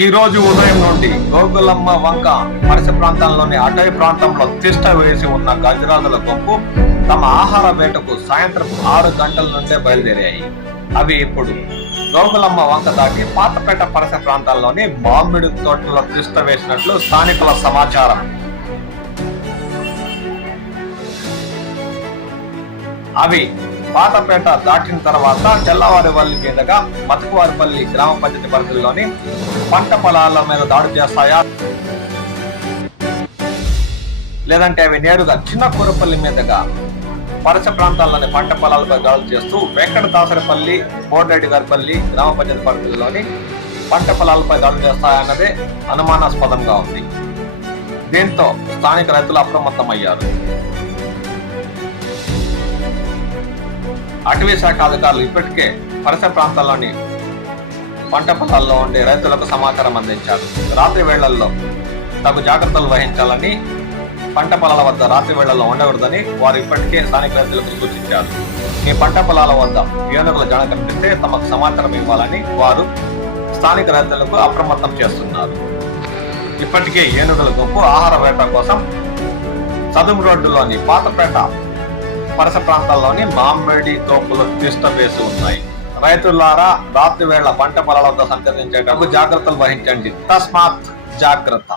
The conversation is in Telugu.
ఈ రోజు ఉదయం నుండి గోగులమ్మ వంక పరిసర ప్రాంతాల్లోని అటవీ ప్రాంతంలో తిష్ట వేసి ఉన్న గజరాజుల గుంపు తమ ఆహార వేటకు సాయంత్రం 6 గంటల నుండే బయలుదేరాయి. అవి ఇప్పుడు గోగులమ్మ వంక దాటి పాతపేట పరిసర ప్రాంతాల్లోని మామిడి తోటలో తిష్ట వేసినట్లు స్థానికుల సమాచారం. అవి పాతపేట దాటిన తర్వాత చెల్లవారిపల్లి మీదుగా మతకువారిపల్లి గ్రామ పంచాయతీ పరిధిలోని పంట పొలాల మీద దాడి చేస్తాయా, లేదంటే అవి నేరుగా చిన్న కూరపల్లి మీదుగా పరిసర ప్రాంతాల్లోని పంట పొలాలపై దాడులు చేస్తూ వెంకటదాసరపల్లి బోర్రెడ్డి గారిపల్లి గ్రామ పంచాయతీ పరిధిలోని పంట పొలాలపై దాడులు చేస్తాయన్నదే అనుమానాస్పదంగా ఉంది. దీంతో స్థానిక రైతులు అప్రమత్తమయ్యారు. అటవీ శాఖ అధికారులు ఇప్పటికే పరిసర ప్రాంతాల్లోని పంట పొలాల్లో ఉండే రైతులకు సమాచారం అందించారు. రాత్రి వేళల్లో తగు జాగ్రత్తలు వహించాలని, పంట పొలాల వద్ద రాత్రి వేళల్లో ఉండకూడదని వారు ఇప్పటికే స్థానిక రైతులకు సూచించారు. మీ పంట పొలాల వద్ద ఏనుగుల జన కనిపిస్తే తమకు సమాచారం ఇవ్వాలని వారు స్థానిక రైతులకు అప్రమత్తం చేస్తున్నారు. ఇప్పటికే ఏనుగుల గుంపు ఆహార వేట కోసం సదుం రోడ్డులోని పాతపేట పరిసర ప్రాంతాల్లోని మామిడి తోపులు తిష్ట వేసి ఉన్నాయి. రైతులారా, రాత్రి వేళ పంట పొలాల వద్ద సంచరించేటప్పుడు జాగ్రత్తలు వహించండి. తస్మాత్ జాగ్రత్త.